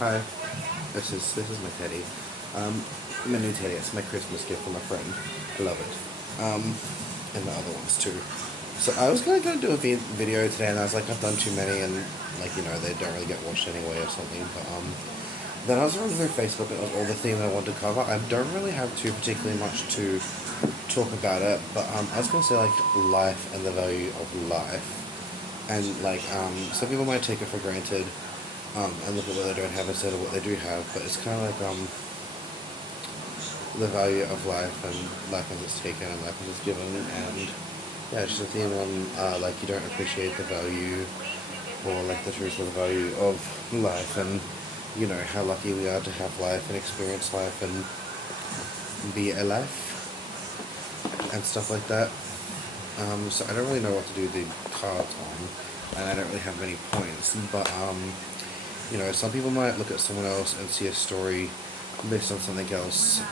Hi, this is my teddy. My new teddy. It's my Christmas gift from a friend. I love it. And the other ones too. So I was gonna do a video today, and I was like, I've done too many, and like they don't really get watched anyway or something. But then I was running through Facebook, and it was all the themes I wanted to cover. I don't really have too particularly much to talk about it, but I was gonna say like life and the value of life, and like some people might take it for granted, and look at what they don't have instead of what they do have. But it's kind of like the value of life and life as it's taken and life as it's given, and yeah, it's just a theme on like you don't appreciate the value or like the truth of the value of life, and how lucky we are to have life and experience life and be alive and stuff like that. So I don't really know what to do the cards on, and I don't really have many points, but some people might look at someone else and see a story based on something else.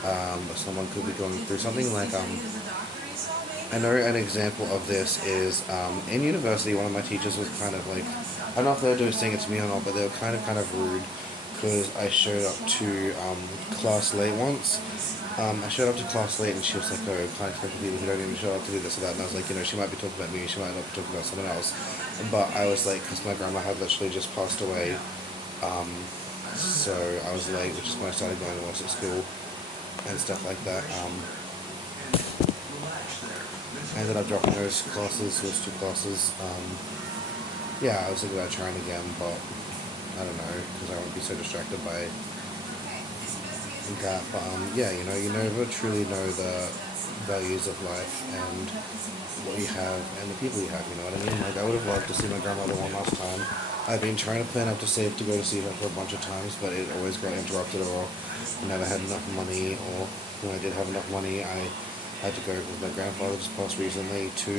Someone could be going through something like, I know an example of this is, in university, one of my teachers was kind of like, I don't know if they were saying it to me or not, but they were kind of rude, because I showed up to class late once. I showed up to class late, and she was like, oh, can't expect people who don't even show up to do this or that. And I was like, she might be talking about me, she might not be talking about someone else. But I was like, because my grandma had literally just passed away, so I was late, which is when I started going to work at school and stuff like that. I ended up dropping those two classes. Yeah, I was thinking about trying again, but I don't know, because I won't be so distracted by that. But yeah, you never truly know the values of life and what you have and the people you have. You know what I mean? Like, I would have loved to see my grandmother one last time. I've been trying to plan out to save to go to see her for a bunch of times, but it always got interrupted, or I never had enough money, or when I did have enough money, I had to go with my grandfather just passed recently to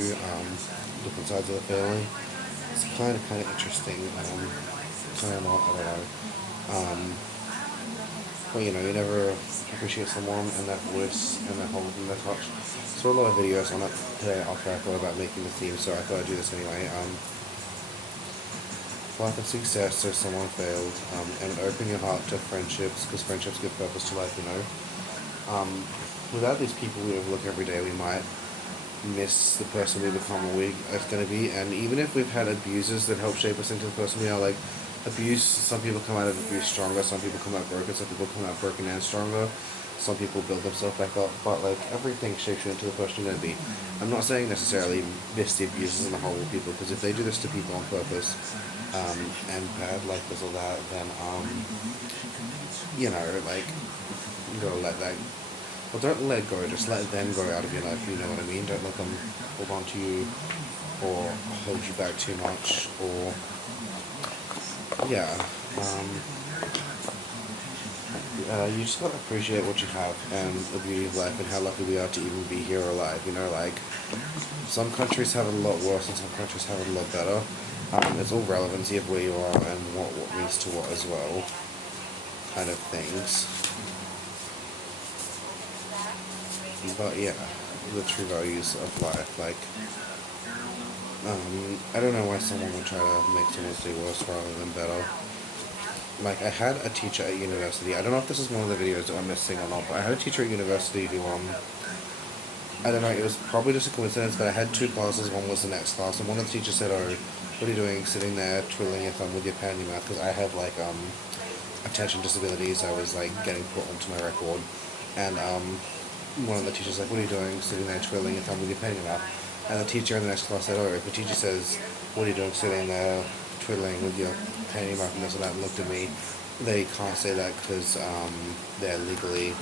different sides of the family. It's kind of interesting. Kind of not, I don't know. But you never appreciate someone and that voice and that whole and that touch. So a lot of videos on it today after I thought about making the theme, so I thought I'd do this anyway. Life and success, so someone failed, and open your heart to friendships, because friendships give purpose to life. Without these people we overlook every day, we might miss the person we become or we're going to be. And even if we've had abuses that help shape us into the person we are, like abuse, some people come out of abuse stronger, some people come out broken, some people come out broken and stronger, some people build themselves back up, but like everything shapes you into the person you're going to be. I'm not saying necessarily miss the abusers and the horrible people, because if they do this to people on purpose, and bad like this or that, then like, you gotta let that, well, don't let go, just let them go out of your life, you know what I mean? Don't let them hold on to you or hold you back too much, or yeah, you just gotta appreciate what you have and the beauty of life and how lucky we are to even be here alive. Like, some countries have it a lot worse and some countries have it a lot better. It's all relevancy of where you are and what means to what as well, kind of things. But yeah, the true values of life, like, I don't know why someone would try to make someone's day worse rather than better. Like, I had a teacher at university, I don't know if this is one of the videos that I'm missing or not, but I had a teacher at university who, I don't know, it was probably just a coincidence, but I had two classes, one was the next class, and one of the teachers said, oh, what are you doing sitting there twiddling your thumb with your pen in your mouth? Because I have like attention disabilities. I was like getting put onto my record, and one of the teachers like, what are you doing sitting there twiddling your thumb with your pen in your mouth? And the teacher in the next class said, oh, if the teacher says, what are you doing sitting there twiddling with your pen in your mouth and this and that, and looked at me, they can't say that because they're legally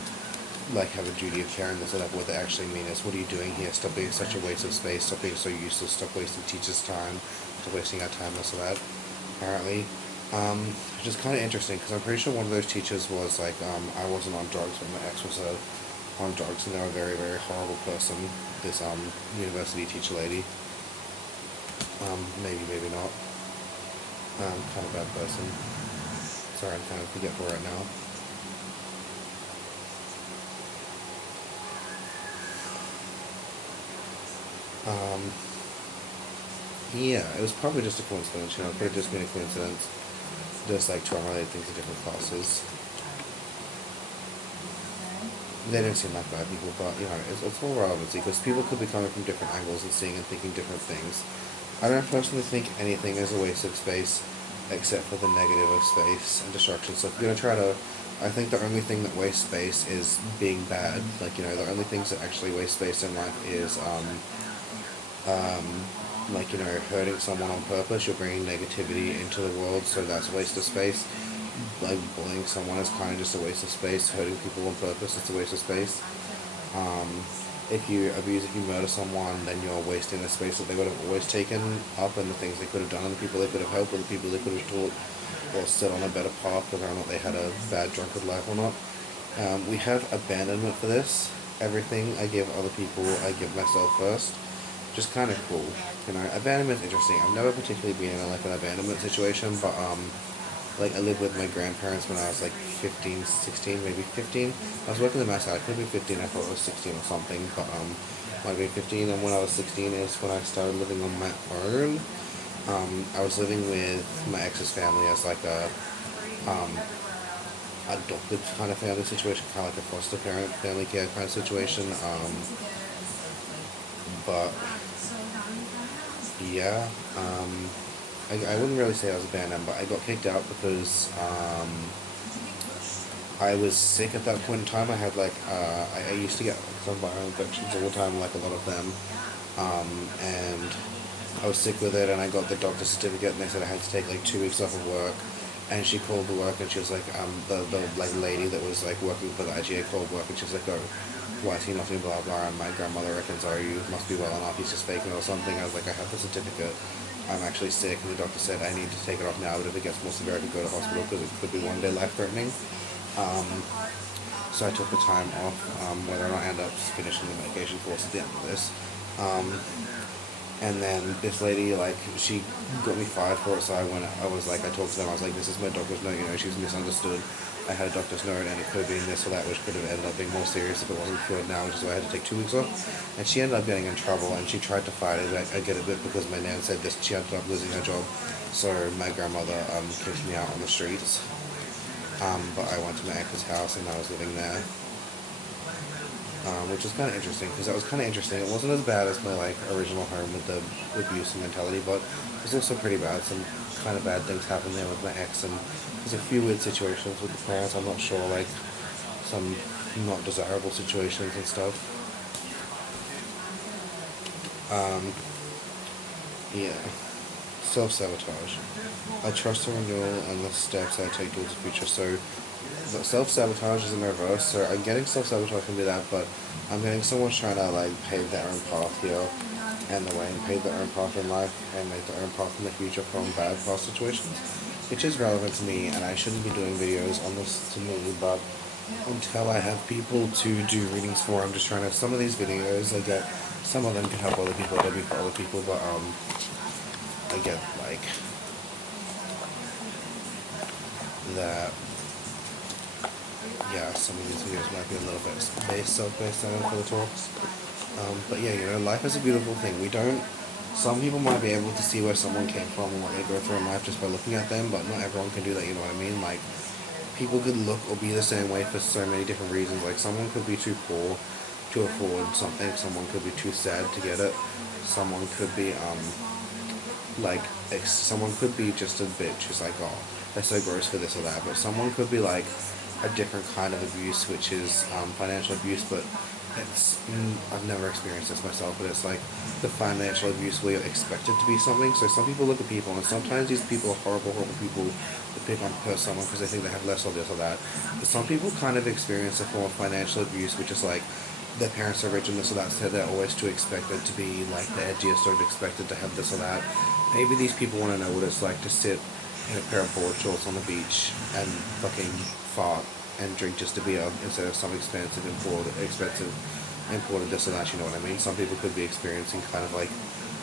like have a duty of care and this and that. What they actually mean is, what are you doing here? Stop being such a waste of space, stop being so useless, stop wasting teachers' time, stop wasting our time, this and that, apparently. Which is kind of interesting, because I'm pretty sure one of those teachers was like, I wasn't on drugs, but my ex was on drugs, and they were a very, very horrible person, this university teacher lady. Maybe not. Kind of bad person. Sorry, I'm kind of forgetful right now. Yeah, it was probably just a coincidence, it could have just been a coincidence. there's like trauma-related things in different classes. They don't seem like bad people, but it's all relevancy because people could be coming from different angles and seeing and thinking different things. I don't personally think anything is a waste of space except for the negative of space and destruction. So if you're gonna try to, I think the only thing that wastes space is being bad. Like the only things that actually waste space in life is like hurting someone on purpose. You're bringing negativity into the world, so that's a waste of space. Like bullying someone is kind of just a waste of space. Hurting people on purpose, it's a waste of space. Um, if you abuse, if you murder someone, then you're wasting the space that they would have always taken up, and the things they could have done, and the people they could have helped, and the people they could have taught or set on a better path, whether or not they had a bad drunkard life or not. We have abandonment for this. Everything I give other people, I give myself first. Just kind of cool. Abandonment is interesting. I've never particularly been in like an abandonment situation, but like I lived with my grandparents when I was like 15, 16, maybe 15. I was working the maths out. I could have been 15. I thought it was 16 or something, but might have been 15. And when I was 16 is when I started living on my own. I was living with my ex's family as like a adopted kind of family situation, kind of like a foster parent family care kind of situation. But yeah, I wouldn't really say I was abandoned, but I got kicked out because I was sick at that point in time. I had like I used to get some viral infections all the time, like a lot of them, and I was sick with it, and I got the doctor's certificate, and they said I had to take like 2 weeks off of work. And she called the work, and she was like, the like lady that was like working for the IGA called work, and she was like, oh, why is he not doing blah blah? And my grandmother reckons, oh, you must be well enough. He's just faking it or something. I was like, I have the certificate. I'm actually sick, and the doctor said I need to take it off now, but if it gets more severe, I could go to hospital because it could be one day life-threatening. Um, so I took the time off. Whether or not I end up finishing the medication course at the end of this. And then this lady, like, she got me fired for it, so I was like, I talked to them, I was like, this is my doctor's note, she was misunderstood. I had a doctor's note, and it could have been this or that, which could have ended up being more serious if it wasn't for it now, which is why I had to take 2 weeks off. And she ended up getting in trouble, and she tried to fight it. I get a bit because my nan said this, she ended up losing her job, so my grandmother kicked me out on the streets. But I went to my ex's house, and I was living there. Which was kind of interesting because that was kind of interesting. It wasn't as bad as my like original home with the abuse and mentality, but it was also pretty bad. Some kind of bad things happened there with my ex, and there's a few weird situations with the parents. I'm not sure, like some not desirable situations and stuff. Yeah, self-sabotage. I trust the renewal and the steps I take towards the future. So self-sabotage is in reverse, so I'm getting self-sabotage can be that, but I'm getting someone trying to like pave their own path here and the way and pave their own path in life and make their own path in the future from bad past situations, which is relevant to me, and I shouldn't be doing videos on this to me, but until I have people to do readings for, I'm just trying to, some of these videos I get, some of them can help other people, they'll be for other people, but I get like that. Yeah, some of these videos might be a little bit self-based for the talks. But yeah, life is a beautiful thing. Some people might be able to see where someone came from and what they go through in life just by looking at them, but not everyone can do that, you know what I mean? Like, people could look or be the same way for so many different reasons. Like, someone could be too poor to afford something, someone could be too sad to get it, someone could be, someone could be just a bitch who's like, oh, they're so gross for this or that, but someone could be like, a different kind of abuse, which is financial abuse, but I've never experienced this myself, but it's like the financial abuse where you're expected to be something. So some people look at people, and sometimes these people are horrible people that pick on someone because they think they have less or this or that. But some people kind of experience a form of financial abuse, which is like their parents are rich and this or that, so they're always too expected to be like the edgiest or expected to have this or that. Maybe these people want to know what it's like to sit in a pair of board shorts on the beach and fucking fart and drink just to be instead of some expensive imported this or that, you know what I mean? Some people could be experiencing kind of like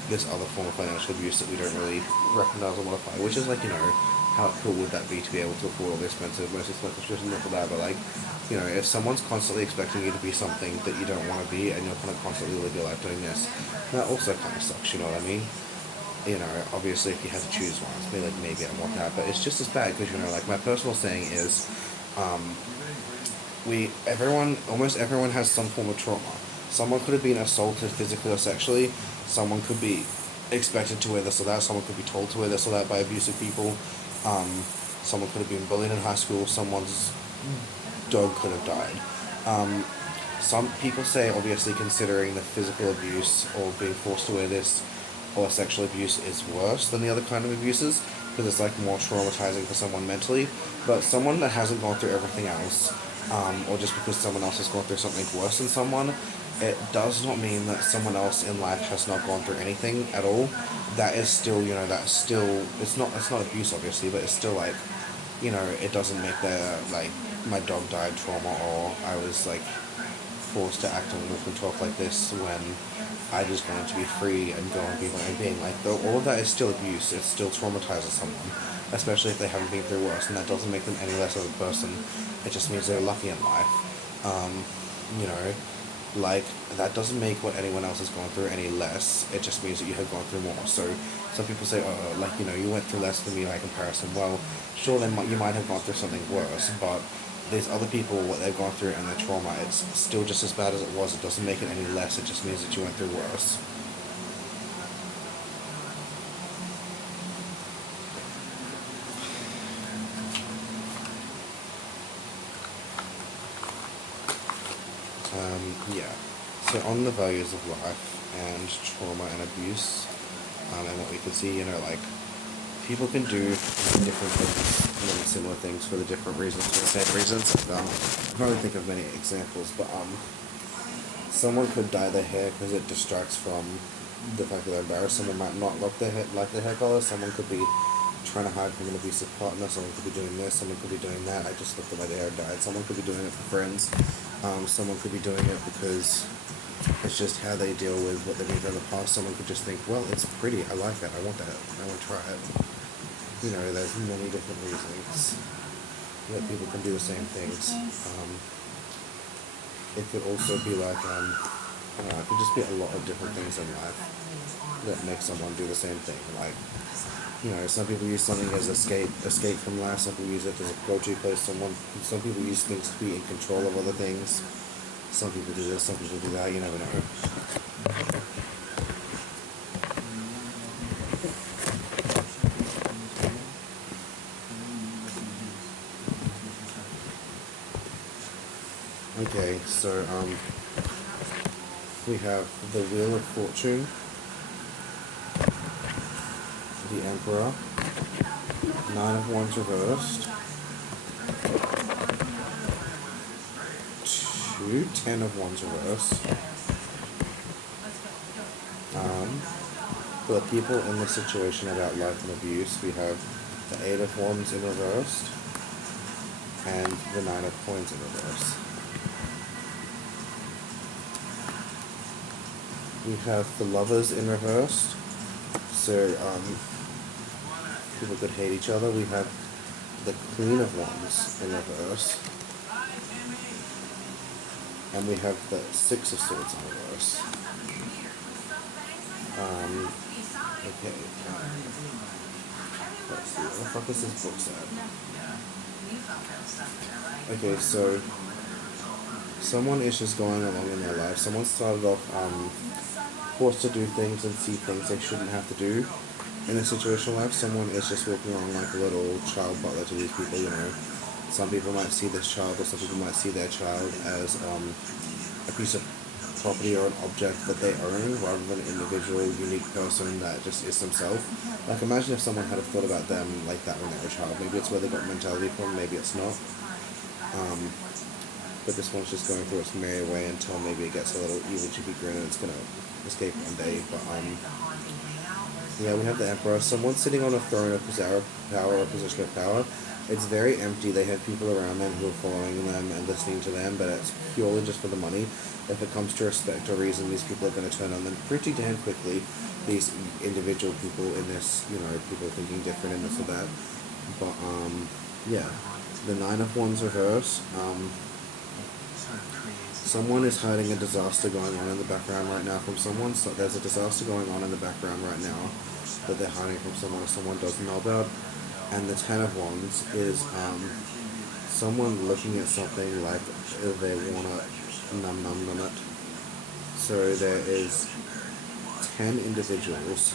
this other form of financial abuse that we don't really recognize or modify, which is like, how cool would that be to be able to afford all the most expensive shit and for that, but like, if someone's constantly expecting you to be something that you don't want to be and you're kind of constantly live your life doing this, that also kind of sucks, you know what I mean? You know, obviously, if you had to choose one, it's maybe like maybe I want that, but it's just as bad because, you know, like my personal saying is, um, almost everyone has some form of trauma. Someone could have been assaulted physically or sexually. Someone could be expected to wear this or that. Someone could be told to wear this or that by abusive people. Um, Someone could have been bullied in high school. Someone's dog could have died. Um, some people say, obviously, considering the physical abuse or being forced to wear this or sexual abuse is worse than the other kind of abuses because it's like more traumatizing for someone mentally. But someone that hasn't gone through everything else, or just because someone else has gone through something worse than someone, it does not mean that someone else in life has not gone through anything at all. That is still, you know, that's still, it's not abuse obviously, but it's still like, you know, it doesn't make the, like, my dog died trauma, or I was like forced to act and walk and talk like this when I just wanted to be free and go and be my own being. Like, though, all of that is still abuse. It still traumatizes someone, especially if they haven't been through worse, and that doesn't make them any less of a person. It just means they're lucky in life. You know, like, that doesn't make what anyone else has gone through any less. It just means that you have gone through more. So some people say, oh, like, you know, you went through less than me by comparison. Well, sure, you might have gone through something worse, but there's other people, what they've gone through and their trauma, it's still just as bad as it was. It doesn't make it any less. It just means that you went through worse. Yeah. So on the values of life and trauma and abuse, and what we can see, you know, like, people can do different things, you know, similar things for the different reasons, for the same reasons. I can't really think of many examples, but someone could dye their hair because it distracts from the fact that they're embarrassed. Someone might not like their hair color. Someone could be trying to hide from an abusive partner. Someone could be doing this. Someone could be doing that. I just looked at my hair dyed. Someone could be doing it for friends. Someone could be doing it because it's just how they deal with what they've been through in the past. Someone could just think, well, it's pretty. I like that. I want that. I want to try it. You know, there's many different reasons that people can do the same things. It could also be like, I don't know, it could just be a lot of different things in life that make someone do the same thing. Like, you know, some people use something as escape from life. Some people use it as a go-to place. Some people use things to be in control of other things. Some people do this, some people do that. You never know. Okay, so we have the Wheel of Fortune, the Emperor, Nine of Wands reversed, Ten of Wands reversed. For the people in the situation about life and abuse, we have the Eight of Wands in reversed and the Nine of Coins in reverse. We have the Lovers in reversed, so people could hate each other. We have the Queen of Wands in reverse, and we have the Six of Swords in reverse. Okay. Let's see, where the fuck is this book at? Okay, so someone is just going along in their life. Someone started off forced to do things and see things they shouldn't have to do in a situational life. Someone is just walking around like a little child butler to these people, you know. Some people might see this child, or some people might see their child as a piece of property or an object that they own, rather than an individual, unique person that just is themselves. Like, imagine if someone had thought about them like that when they were a child. Maybe it's where they got mentality from, maybe it's not. But this one's just going through its merry way until maybe it gets a little evil chippy grin and it's gonna escape one day. But yeah, we have the Emperor. Someone sitting on a throne of power or position of power. It's very empty. They have people around them who are following them and listening to them, but it's purely just for the money. If it comes to respect or reason, these people are going to turn on them pretty damn quickly. These individual people in this, you know, people thinking different and this or that. But yeah, the Nine of Wands reverse. Someone is hiding a disaster going on in the background right now from someone. So there's a disaster going on in the background right now. that they're hiding from someone or someone doesn't know about. And the Ten of Wands is someone looking at something like they wanna num num num it. So there is 10 individuals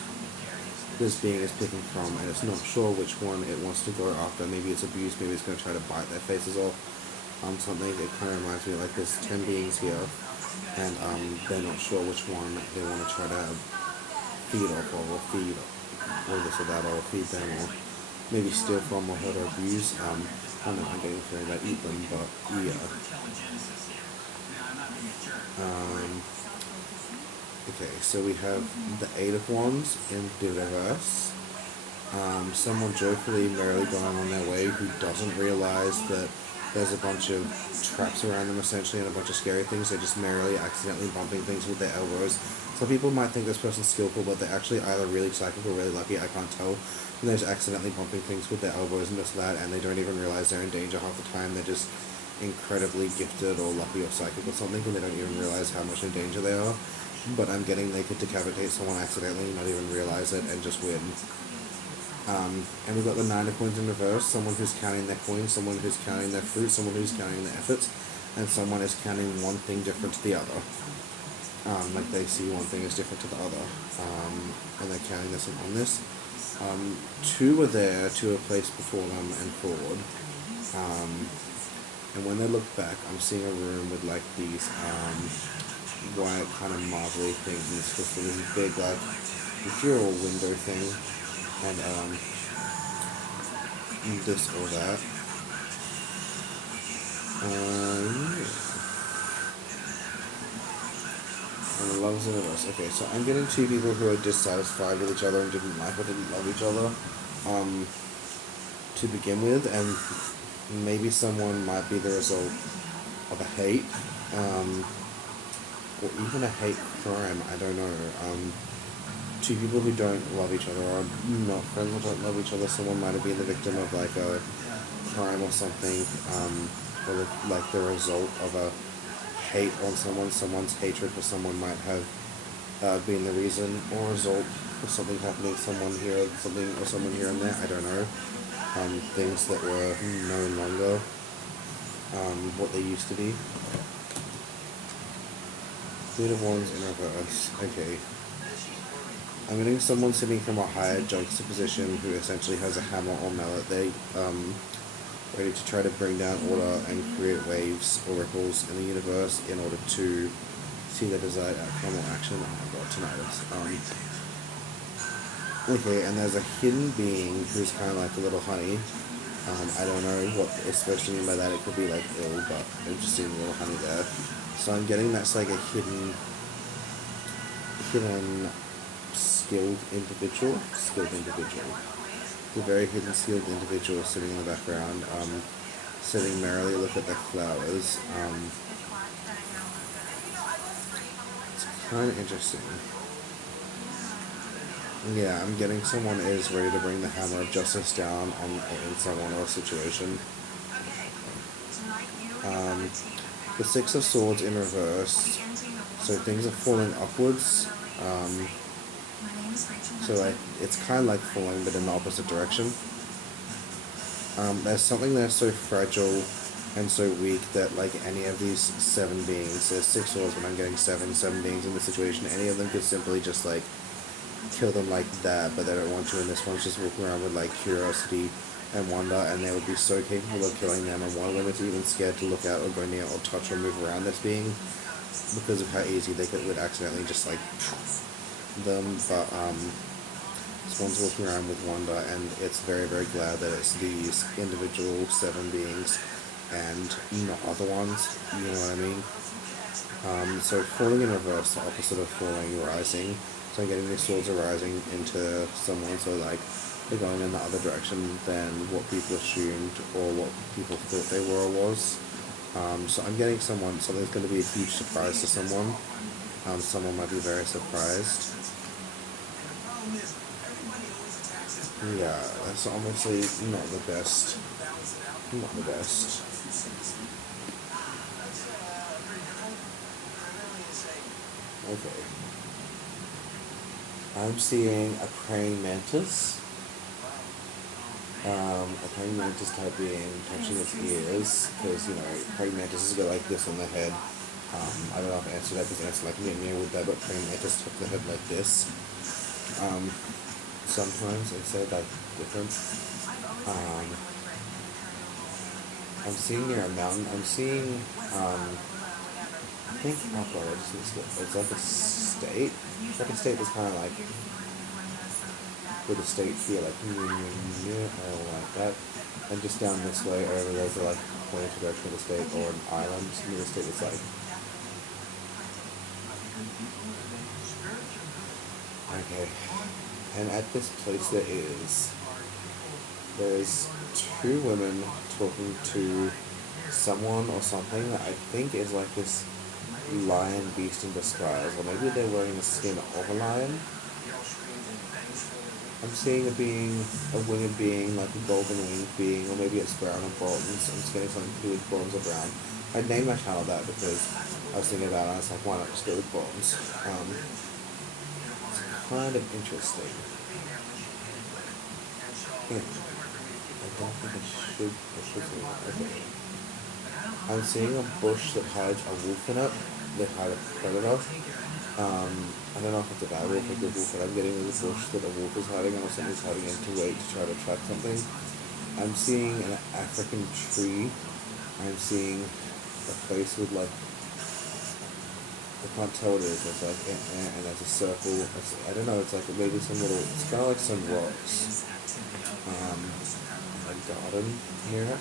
this being is picking from, and it's not sure which one it wants to go after. Maybe it's abuse, maybe it's going to try to bite their faces off. Something. It kind of reminds me like there's 10 beings here, and they're not sure which one they want to try to feed off of, or feed, or this or that, or feed them, or maybe steal from, or hurt or abuse. I don't know, I'm getting the feeling that eat them, but yeah. Okay, so we have the Eight of Wands in the reverse. Someone joyfully, merrily going on their way who doesn't realize that there's a bunch of traps around them essentially and a bunch of scary things. They're just merrily accidentally bumping things with their elbows. Some people might think this person's skillful, but they're actually either really psychic or really lucky, I can't tell. And they're just accidentally bumping things with their elbows and this and that, and they don't even realize they're in danger half the time. They're just incredibly gifted or lucky or psychic or something, and they don't even realize how much in danger they are. But I'm getting they could decapitate someone accidentally, not even realize it, and just win. And we've got the Nine of Coins in reverse, someone who's counting their coins, someone who's counting their fruit, someone who's counting their efforts, and someone is counting one thing different to the other. Like they see one thing is different to the other, and they're counting this and on this. Two are there to a place before them and forward. And when they look back, I'm seeing a room with like these white kind of marbly things, because there's this big like mural window thing, and this or that. And the loves in reverse. Okay, so I'm getting two people who are dissatisfied with each other and didn't like or didn't love each other to begin with, and maybe someone might be the result of a hate, or even a hate crime, I don't know. Two people who don't love each other, or not friends who don't love each other. Someone might have been the victim of like a crime or something, or like the result of a hate on someone. Someone's hatred for someone might have been the reason or result of something happening to someone here, something or someone here and there. I don't know. Things that were no longer what they used to be. Queen of Wands in reverse. Okay. I'm getting someone sitting from a higher juxtaposition who essentially has a hammer or mallet. They ready to try to bring down order and create waves or ripples in the universe in order to see the desired outcome or action. Oh my god, tinnitus. Okay, and there's a hidden being who's kind of like a little honey. I don't know what it's supposed to mean by that. It could be like ill, but I'm just seeing a little honey there. So I'm getting that's like a hidden skilled individual. The very hidden skilled individual sitting in the background, sitting merrily, look at the flowers. It's kind of interesting. Yeah, I'm getting someone is ready to bring the hammer of justice down on someone or a situation. The Six of Swords in reverse, so things are falling upwards. So like it's kind of like falling, but in the opposite direction. There's something that's so fragile and so weak that like any of these seven beings, there's six swords, but I'm getting seven beings in this situation. Any of them could simply just like kill them like that, but they don't want to, and this one's just walking around with like curiosity and wonder, and they would be so capable of killing them, and one of them is even scared to look out or go near or touch or move around this being because of how easy they would accidentally just like them. But this one's walking around with wonder, and it's very, very glad that it's these individual seven beings and not other ones, you know what I mean? So falling in reverse, the opposite of falling, rising. So I'm getting these swords are rising into someone, so like they're going in the other direction than what people assumed or what people thought they were or was. So I'm getting something's going to be a huge surprise to someone. Someone might be very surprised. Yeah, that's obviously not the best. Not the best. Okay. I'm seeing a praying mantis. A praying mantis type being touching its ears, because praying mantis has got like this on the head. I don't know if answer that because answer like near with that, but praying mantis took the head like this. Um, Sometimes instead like different. Um, I'm seeing near a mountain. I'm seeing I think oh god, I just missed it. It's like a state. It's like a state that's kind of like with a state feel like or like that. And just down this way over those are like pointing to direction of the state or an island near the state that's like okay. And at this place there's two women talking to someone or something that I think is like this lion beast in disguise, or maybe they're wearing the skin of a lion. I'm seeing a winged being, like a golden winged being, or maybe it's brown and bronze. I'm just getting something to do with bronze or brown. I named my channel that because I was thinking about it, and I was like, why not just go with bronze? It's kind of interesting. Yeah. I don't think I should push this one. Okay. I'm seeing a bush that hides a wolf in it. They hide a predator. I don't know if it's a bad wolf or a good wolf, but I'm getting this bush that a wolf is hiding or something's hiding in to wait to try to trap something. I'm seeing an African tree. I'm seeing a place with like I can't tell what it is. It's like and there's a circle. I don't know. It's like maybe some little. It's kind of like some rocks. A garden near it.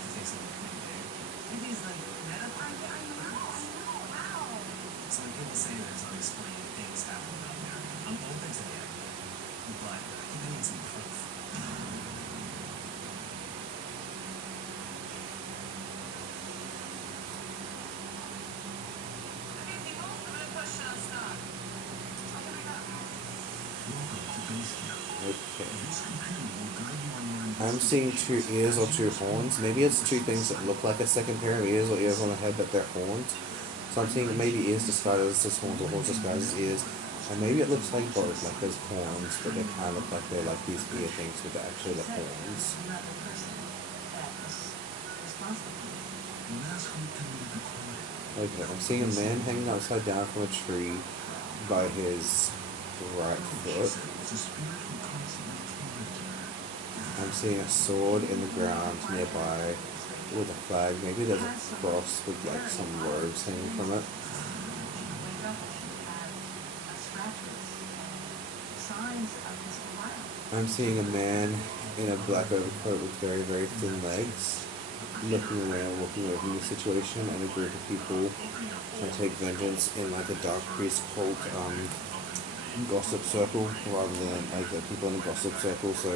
Okay. I'm seeing two ears or two horns. Maybe it's two things that look like a second pair of ears or ears on the head, but they're horns. So I'm seeing maybe ears disguised as horns or horns disguised as ears. Or maybe it looks like both, like there's horns, but they kind of look like they're like these ear things, but they're actually the horns. Okay, I'm seeing a man hanging upside down from a tree by his right foot. I'm seeing a sword in the ground nearby with a flag. Maybe there's a cross with like some robes hanging from it. I'm seeing a man in a black overcoat with very, very thin legs, looking around, walking away from the situation, and a group of people trying to take vengeance in like a dark priest cult gossip circle, rather than like the people in a gossip circle. So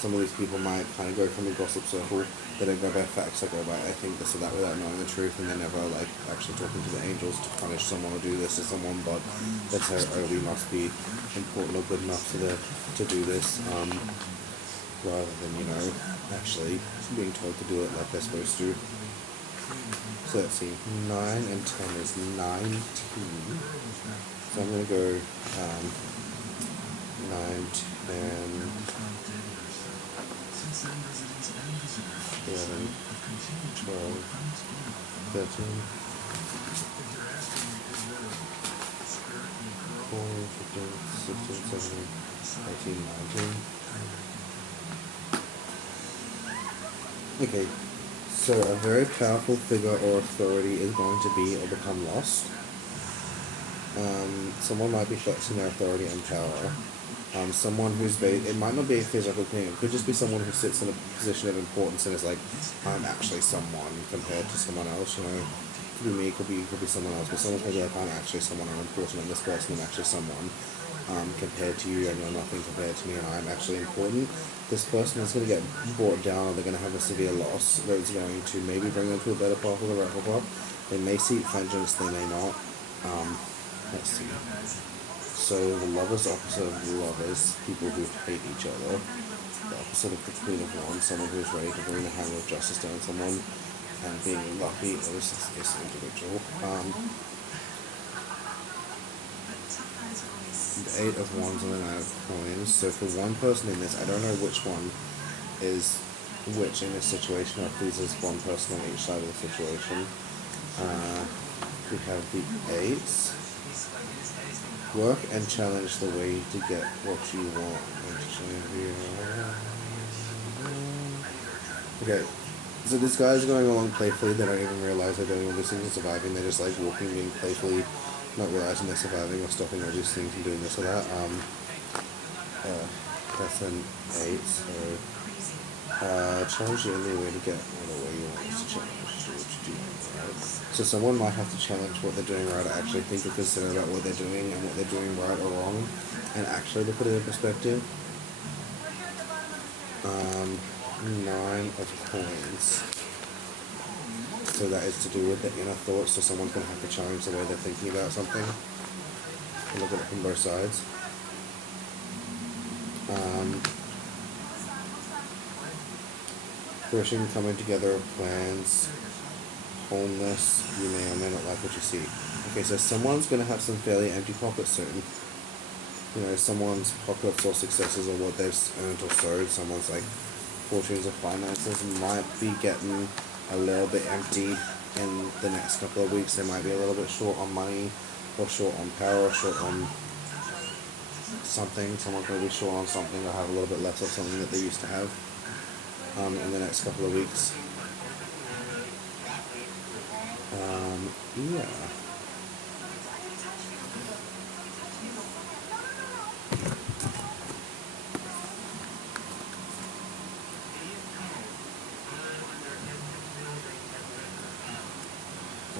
some of these people might kind of go from a gossip circle. They don't go by facts. They go by I think this or that without knowing the truth, and they're never like actually talking to the angels to punish someone or do this to someone. But they say, oh, we must be important or good enough to do this, rather than actually being told to do it like they're supposed to. So let's see, 9 and 10 is 19. So I'm gonna go 9, 10. 11, 12, 13, 14, 15, 16, 17, 18, 19. Okay, so a very powerful figure or authority is going to be or become lost. Someone might be flexing their authority and power. Someone it might not be a physical thing, it could just be someone who sits in a position of importance and is like, I'm actually someone compared to someone else, It could be me, it could be someone else, but someone's going to be like, I'm actually someone, I'm important, and this person is actually someone, compared to you, and you're nothing compared to me, and I'm actually important. This person is going to get brought down, or they're going to have a severe loss that is going to maybe bring them to a better path or the rightful path. They may seek vengeance, they may not. Let's see. So the lovers opposite of lovers, people who hate each other. The opposite of the Queen of Wands, someone who is ready to bring the hand of justice down on someone, and being lucky is this individual. the Eight of Wands and the Nine of Coins. So for one person in this, I don't know which one is which in this situation, or if these is one person on each side of the situation. We have the Eights. Work and challenge the way to get what you want. Okay, so this guy's going along playfully. They don't even realize they're doing all these things and surviving. They're just like walking, being playfully, not realizing they're surviving or stopping all these things and doing this or that. That's an 8. So challenge the only way to get what way you want is to challenge what you do right. So someone might have to challenge what they're doing right, or actually think or consider about what they're doing and what they're doing right or wrong, and actually to put it in perspective. 9 of Coins. So that is to do with the inner thoughts. So someone's going to have to challenge the way they're thinking about something. And look at it from both sides. Fruition, coming together of plans, wholeness. You may or may not like what you see. Okay, so someone's going to have some fairly empty pockets soon. You know, someone's pockets or successes or what they've earned or sowed. Someone's like fortunes or finances might be getting a little bit empty in the next couple of weeks. They might be a little bit short on money, or short on power, or short on something. Someone's going to be short on something, or have a little bit less of something that they used to have in the next couple of weeks. Yeah.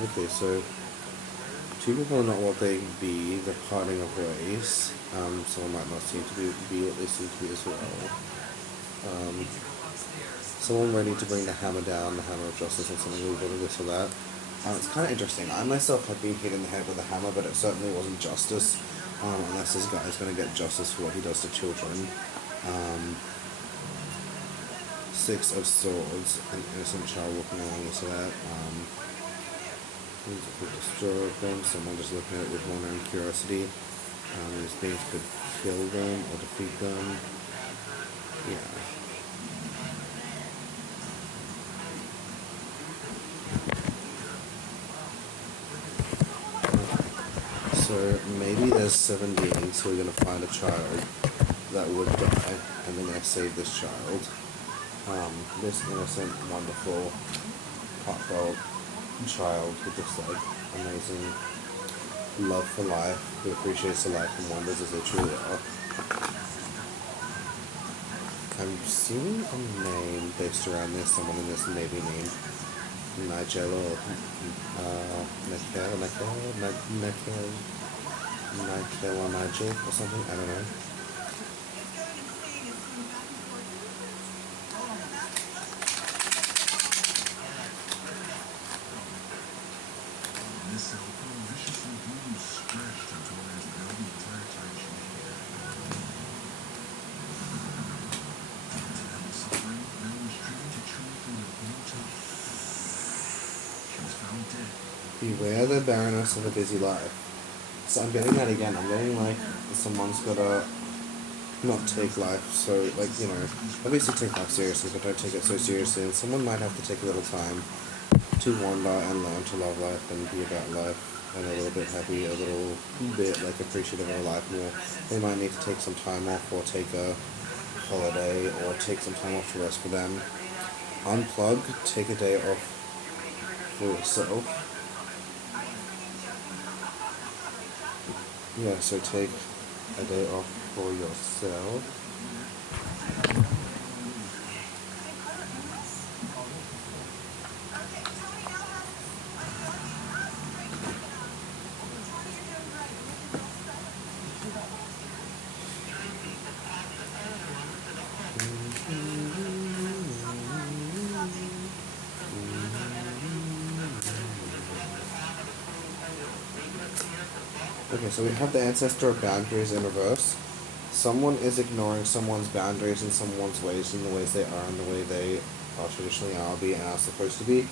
Okay, so two people are not what they be, the parting of ways. Someone might not seem to be what they seem to be as well. Someone ready to bring the hammer down, the hammer of justice, or something, or this or that. It's kind of interesting. I myself have been hit in the head with a hammer, but it certainly wasn't justice, unless this guy is going to get justice for what he does to children. 6 of Swords, an innocent child walking along with that. Destroy them, someone just looking at it with one own curiosity. These things could kill them or defeat them. Yeah. So maybe there's 7 beings who are going to find a child that would die, and they're going to save this child. This innocent, wonderful, heartfelt child with this like amazing love for life, who appreciates the life and wonders as they truly are. I'm seeing a name based around this, someone in this maybe named Nigel or Nigel or something, I don't know. Beware the barrenness of a busy life. So I'm getting that again. I'm getting like someone's gotta not take life so, like, you know, obviously take life seriously, but don't take it so seriously. And someone might have to take a little time to wander and learn to love life and be about life and a little bit happy, a little bit like appreciative of life more. They might need to take some time off, or take a holiday, or take some time off to rest for them. Unplug, take a day off for yourself. Yeah, so take a day off for yourself. Okay, so we have the ancestor of boundaries in reverse. Someone is ignoring someone's boundaries and someone's ways in the ways they are and the way they are traditionally are supposed to be.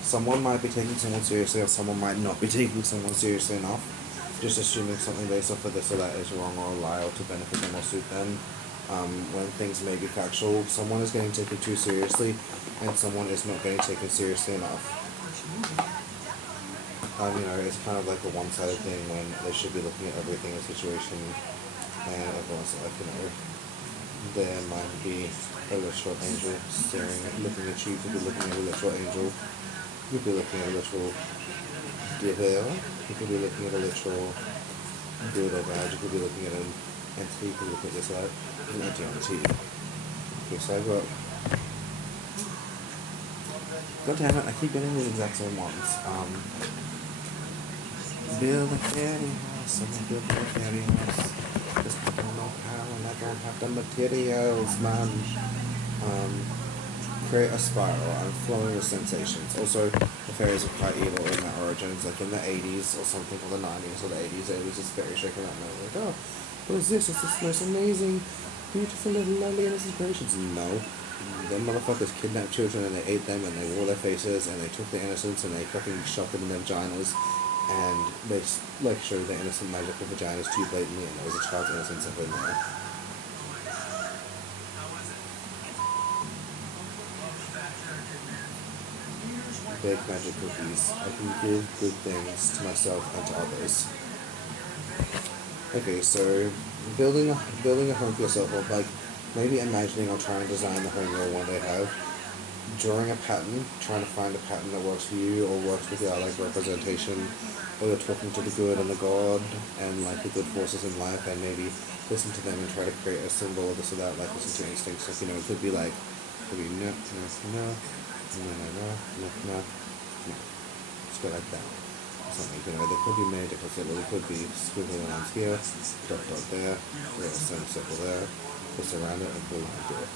Someone might be taking someone seriously, or someone might not be taking someone seriously enough. just assuming something based off of this or that is wrong or a lie or to benefit them or suit them. When things may be factual, someone is getting taken too seriously and someone is not getting taken seriously enough. It's kind of like a one-sided thing when they should be looking at everything in a situation and everyone's like, there might be a literal angel looking at you, you could be looking at a literal angel, you could be looking at a literal devil, you could be looking at a literal good or bad, you could be looking at an entity, you could look at this like an entity on the TV. Okay, so I've got... God damn it, I keep getting the exact same ones. Build a fairy house, I'm gonna build a fairy house. Cause I don't know how and I don't have the materials, man. Create a spiral. I'm flowing with sensations. Also, the fairies are quite evil in their origins, like in the 80s or something, or the 90s or the 80s. It was just fairy shaking out and like, oh, what is this? It's this most amazing, beautiful little lovely innocent creations. No. Them motherfuckers kidnapped children and they ate them and they wore their faces and they took their innocence and they fucking shoved them in their vaginas and they showed their innocent magical vaginas too blatantly and there was a child's innocence up in there. Bake magic cookies. I can give good things to myself and to others. Okay, so building a home for yourself, or like maybe imagining or trying to design the home you'll one day have. Drawing a pattern, trying to find a pattern that works for you or works with your like representation, or you're talking to the good and the God and like the good forces in life, and maybe listen to them and try to create a symbol of this or that, like listen to instincts. Like it could be like, no, no, no, no, no, no, no, no, no. Just go like that. Something, there could be many different symbols. It could be squiggly lines here, dot dot there, create a semicircle there, twist around it and pull line through it.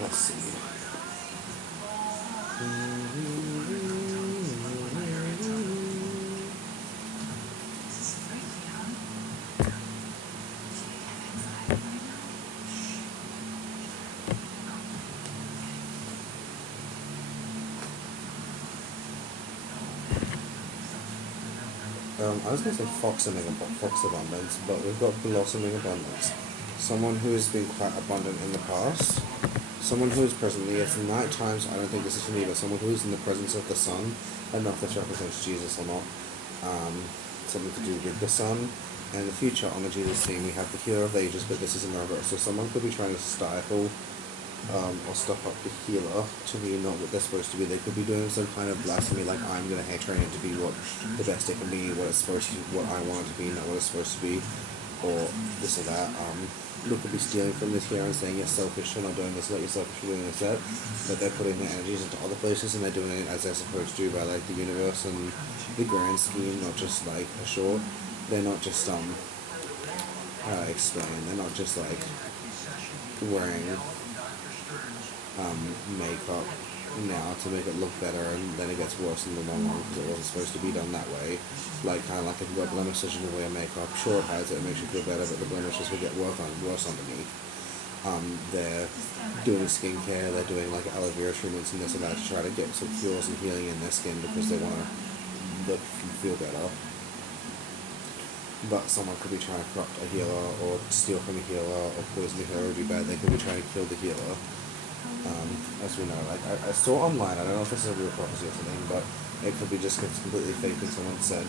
Let's see. I was going to say fox abundance, but we've got blossoming abundance. Someone who has been quite abundant in the past. Someone who is presently, it's night times, I don't think this is for me, but someone who is in the presence of the sun. I don't know if this represents Jesus or not. Something to do with the sun. And in the future, on the Jesus theme, we have the healer of the ages, but this is in reverse. So someone could be trying to stifle or stop up the healer to be not what they're supposed to be. They could be doing some kind of blasphemy, like I'm going to hate training to be what the best it can be, what it's supposed to, what I want it to be, not what it's supposed to be, or this or that. They could be stealing from this here and saying you're selfish for not doing this, you're selfish for doing this, that. But they're putting their energies into other places and they're doing it as they're supposed to by like the universe and the grand scheme, not just like a short. They're not just explain. They're not just like wearing makeup now to make it look better, and then it gets worse in the long run because it wasn't supposed to be done that way. Like kind of like if you've got blemishes and you wear makeup, sure it hides it, it makes you feel better, but the blemishes will get worse underneath. They're doing skincare, they're doing like aloe vera treatments and this and that to try to get some cures and healing in their skin because they want to look and feel better. But someone could be trying to corrupt a healer or steal from a healer or poison the healer or do bad. They could be trying to kill the healer. As we know, like I saw online, I don't know if this is a real prophecy or something, but it could be just completely fake thing someone said.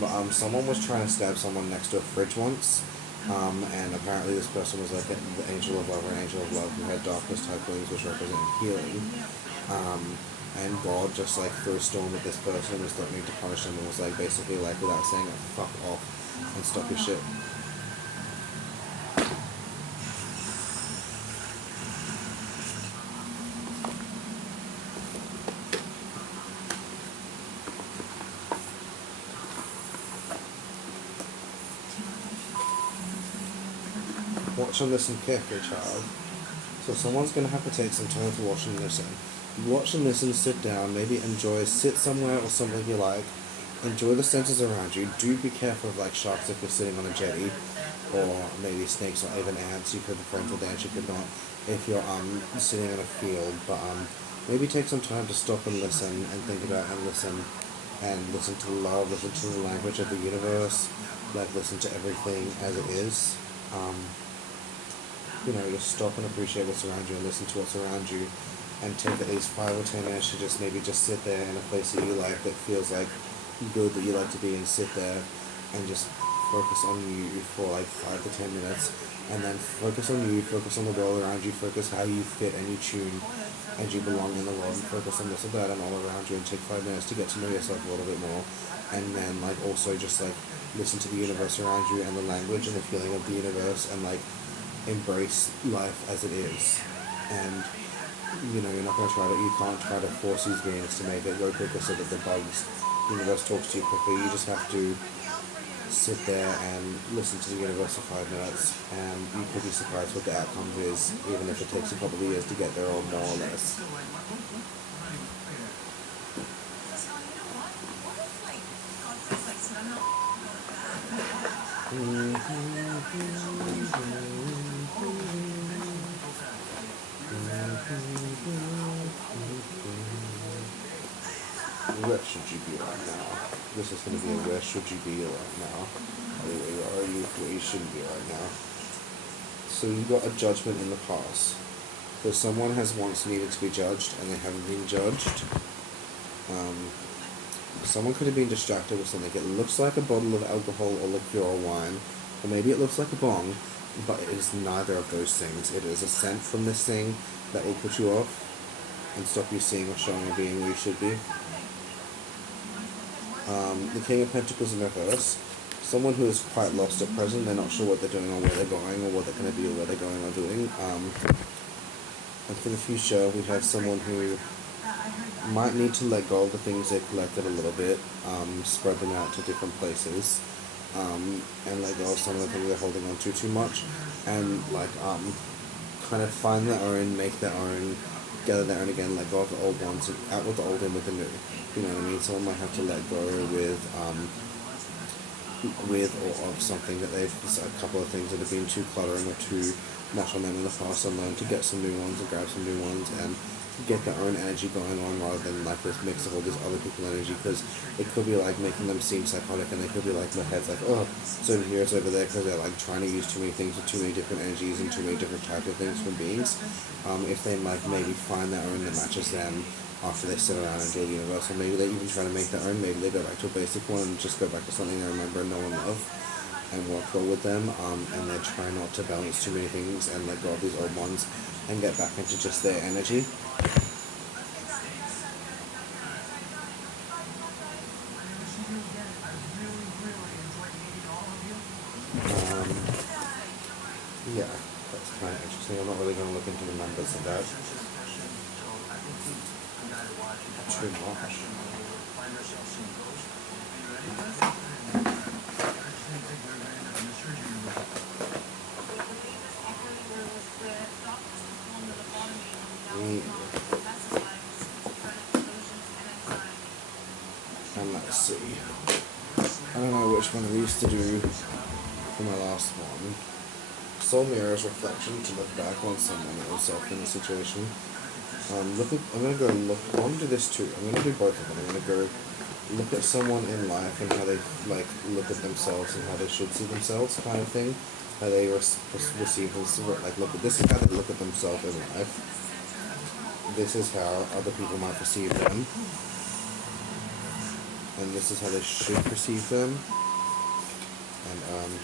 But someone was trying to stab someone next to a fridge once, and apparently this person was like the angel of love or an angel of love who had darkness type wings which represented healing. And God just like threw a storm at this person and was threatening to punish him and was like basically like without saying it, fuck off and stop your shit. Watch and listen carefully, child. So someone's going to have to take some time to watch and listen. Watch and listen, sit down, maybe enjoy, sit somewhere or something you like, enjoy the senses around you. Do be careful of like sharks if you're sitting on a jetty, or maybe snakes or even ants. You could frontal dance, you could not if you're sitting in a field. But maybe take some time to stop and listen and think about and listen to love, listen to the language of the universe, like listen to everything as it is. Um, just stop and appreciate what's around you and listen to what's around you, and take at least 5 or 10 minutes to just maybe just sit there in a place that you like, that feels like good, that you like to be, and sit there and just focus on you for like 5 to 10 minutes, and then focus on you, focus on the world around you, focus how you fit and you tune and you belong in the world, and focus on this or that and all around you, and take 5 minutes to get to know yourself a little bit more, and then like also just like listen to the universe around you and the language and the feeling of the universe, and like embrace life as it is. And you're not going to you can't try to force these beings to make it go quicker so that the bugs universe talks to you quicker. You just have to sit there and listen to the universe for 5 minutes, and you could be surprised what the outcome is, even if it takes a couple of years to get there, or more or less. Where should you be right now? This is going to be a where should you be right now? Where are you where you shouldn't be right now? So you got a judgment in the past. So someone has once needed to be judged and they haven't been judged. Someone could have been distracted with something. It looks like a bottle of alcohol or liquor or wine, or maybe it looks like a bong, but it is neither of those things. It is a scent from this thing that will put you off and stop you seeing or showing or being where you should be. The King of Pentacles in reverse. Someone who is quite lost at present. They're not sure what they're doing or where they're going or what they're going to be or where they're going or doing. And for the future, we have someone who might need to let go of the things they've collected a little bit, spread them out to different places, and let go of some of the things they're holding on to too much, and kind of find their own, make their own, gather their own again, let go of the old ones, and out with the old, in with the new. You know what I mean? Someone might have to let go with or of something that they've, a couple of things that have been too cluttering or too much on them in the past, and learn to get some new ones and grab some new ones and get their own energy going on, rather than like this mix of all this other people's energy, because it could be like making them seem psychotic, and they could be like in their heads like, oh, it's over here, it's over there, because they're like trying to use too many things with too many different energies and too many different types of things from beings. If they like maybe find their own that matches them after they sit around and enjoy the universe, or maybe they even try to make their own, maybe they go back to a basic one and just go back to something they remember and know and love and work well with them, and they try not to balance too many things and let go of these old ones and get back into just their energy. Yeah, that's kind of interesting. I'm not really going to look into the numbers of that too much. And let's see. I don't know which one we used to do for my last one. Soul mirrors reflection, to look back on someone else in the situation. I'm going to go look. I want to do this too. I'm going to do both of them. I'm going to go look at someone in life and how they like look at themselves and how they should see themselves, kind of thing. How they receive this. Like, look at this is how they look at themselves in life. This is how other people might perceive them, and this is how they should perceive them. And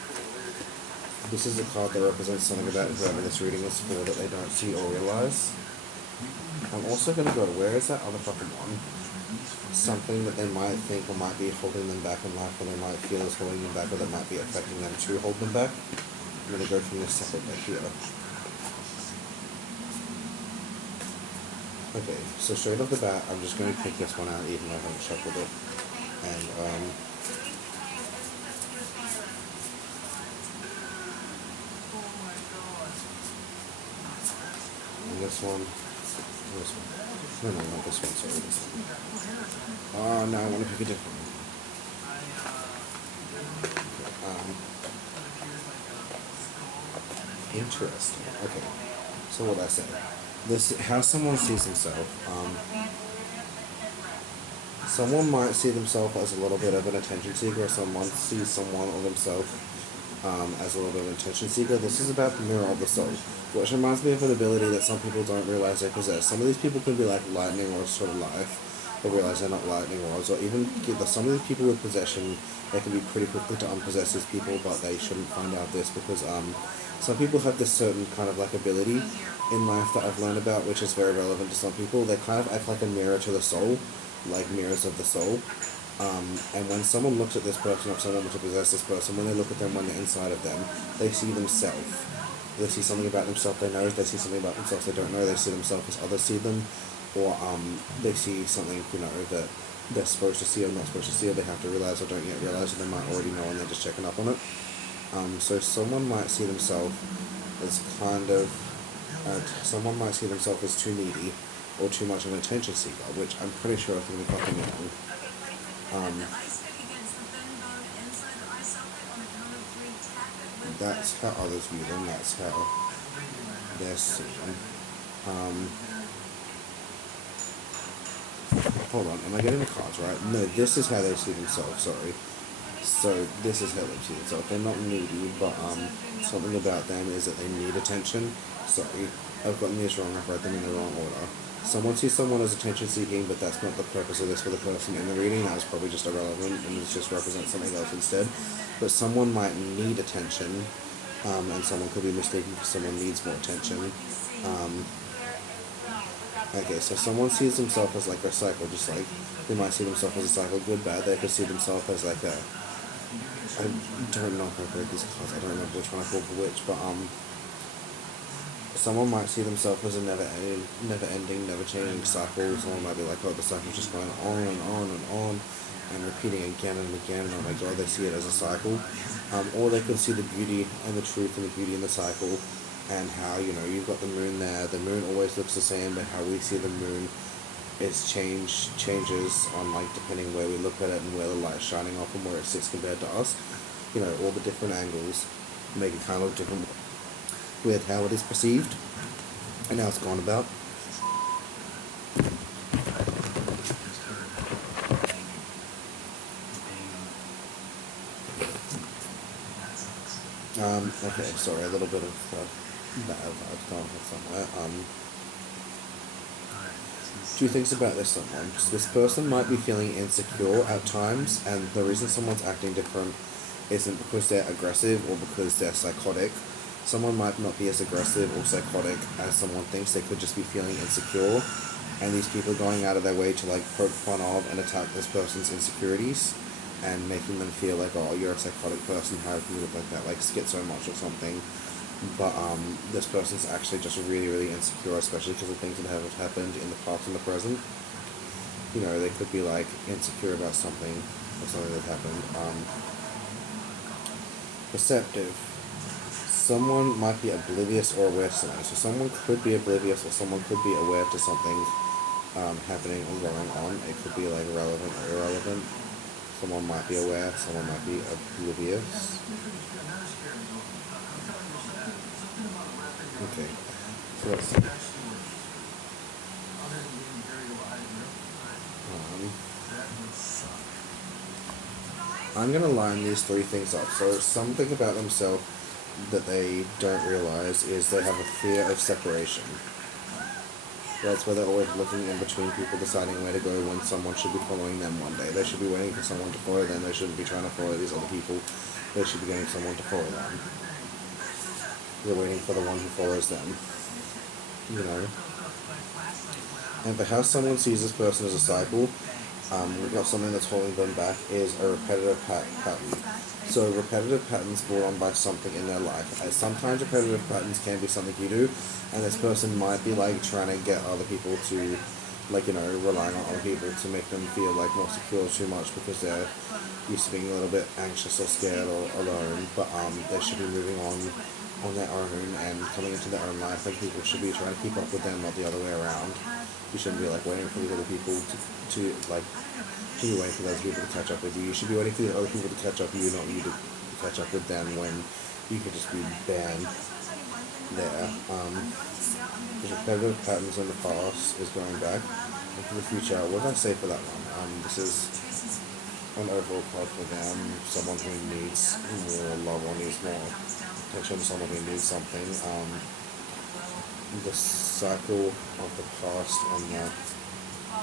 this is a card that represents something about whoever this reading is for that they don't see or realize. I'm also going to go, where is that other fucking one? Something that they might think or might be holding them back in life, or they might feel is holding them back, or that might be affecting them to hold them back. I'm going to go from this separate back here. Okay, so straight off the bat, I'm just going to pick this one out, even though I haven't shuffled it. And this one. This one. No, not this one, sorry, this one. Oh, no, I want to pick a different one. Um, Interesting. Okay. So what I say, this how someone sees themselves. Someone might see themselves as a little bit of an attention seeker, or someone sees someone or themselves as a little bit of an attention seeker. This is about the mirror of the soul, which reminds me of an ability that some people don't realize they possess. Some of these people can be like lightning rods sort of life, but realize they're not lightning rods. Or even some of these people with possession, they can be pretty quickly to unpossess these people, but they shouldn't find out this because some people have this certain kind of like ability in life that I've learned about, which is very relevant to some people. They kind of act like a mirror to the soul, like mirrors of the soul. And when someone looks at this person, or someone were to possess this person, when they look at them, when they're inside of them, they see themselves. They see something about themselves they know, they see something about themselves they don't know, they see themselves as others see them, or they see something, that they're supposed to see or not supposed to see, or they have to realize or don't yet realize, or they might already know and they're just checking up on it. So someone might see themselves as someone might see themselves as too needy or too much of an attention seeker, which I'm pretty sure is going to be fucking wrong. That's how others view them. That's how they're seen. Hold on, am I getting the cards right? No, this is how they see themselves. Sorry. So this is how they see themselves. They're not needy, but something about them is that they need attention. Sorry, I've gotten these wrong. I've read them in the wrong order. Someone sees someone as attention seeking, but that's not the purpose of this for the person in the reading. That was probably just irrelevant and it just represents something else instead. But someone might need attention, and someone could be mistaken for someone needs more attention. Okay, so someone sees themselves as like a cycle, just like they might see themselves as a cycle, good, bad. They could see themselves as like I don't know if I've read these cards. I don't remember which one I pulled for which, but someone might see themselves as a never ending, never changing cycle. Someone might be like, oh, the cycle's just going on and on and on and repeating again and again, and oh my god, they see it as a cycle. Or they could see the beauty and the truth and the beauty in the cycle, and how, you've got the moon there. The moon always looks the same, but how we see the moon changes on, like, depending where we look at it and where the light's shining off and where it sits compared to us. All the different angles make it kind of different with how it is perceived and how it's gone about. Okay, sorry, a little bit of bad vibes going on somewhere. Two things about this someone. This person might be feeling insecure at times, and the reason someone's acting different isn't because they're aggressive or because they're psychotic. Someone might not be as aggressive or psychotic as someone thinks. They could just be feeling insecure, and these people are going out of their way to like poke fun of and attack this person's insecurities and making them feel like, oh, you're a psychotic person, how can you look like that, like schizo much or something. But this person's actually just really, really insecure, especially because of things that have happened in the past and the present. They could be like insecure about something or something that happened. Perceptive. Someone might be oblivious or aware to something. So someone could be oblivious or someone could be aware to something happening or going on. It could be like relevant or irrelevant. Someone might be aware, someone might be oblivious. Okay, so let's see. I'm going to line these three things up. So something about themselves that they don't realize is they have a fear of separation. That's where they're always looking in between people, deciding where to go when someone should be following them one day. They should be waiting for someone to follow them. They shouldn't be trying to follow these other people. They should be getting someone to follow them. They're waiting for the one who follows them. And for how someone sees this person as a cycle, we've got something that's holding them back is a repetitive pattern. So repetitive patterns brought on by something in their life. As sometimes repetitive patterns can be something you do, and this person might be like trying to get other people to, like, relying on other people to make them feel like more secure too much because they're used to being a little bit anxious or scared or alone. But they should be moving on on their own and coming into their own life, and people should be trying to keep up with them, not the other way around. You shouldn't be like waiting for the other people to like to be waiting for those people to catch up with you. You should be waiting for the other people to catch up with you, not you to catch up with them when you could just be banned there. The repetitive patterns in the past is going back into the future. What did I say for that one? This is an overall card for them. Someone who needs more love or needs more attention. Someone who needs something. The cycle of the past and the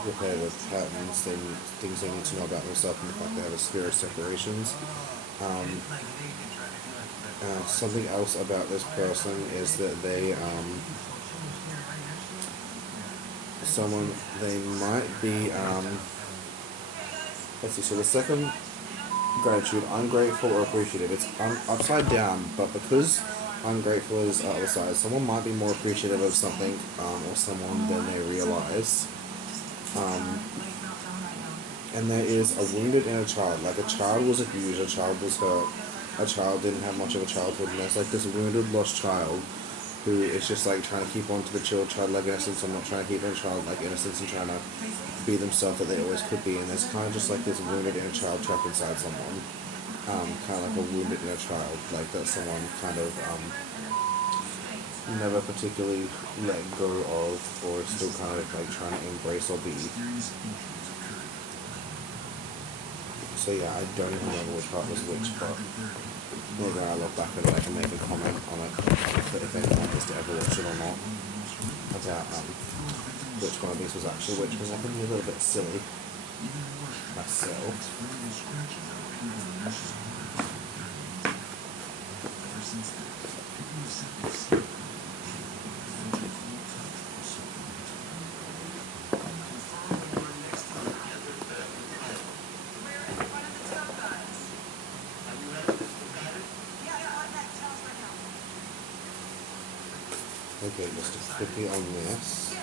repetitive patterns, things they need to know about themselves, and the fact they have a spirit of separations. Something else about this person is that they might be let's see, so the second gratitude, ungrateful or appreciative, it's upside down, but because ungrateful is the other side, someone might be more appreciative of something or someone than they realize. And there is a wounded inner child, like a child was abused, a child was hurt, a child didn't have much of a childhood, and there's like this wounded, lost child who is just like trying to keep on to the childlike innocence and not trying to keep on childlike innocence and trying to be themselves that they always could be. And there's kind of just like this wounded inner child trapped inside someone, kind of like a wounded inner child, like that someone kind of never particularly let go of, or is still kind of like trying to embrace or be. So yeah, I don't even remember which part was which, but maybe when I look back at it I can make a comment on it if anyone has to ever watch it or not, about which one of these was actually which, because I can be a little bit silly myself. Okay, just quickly on this.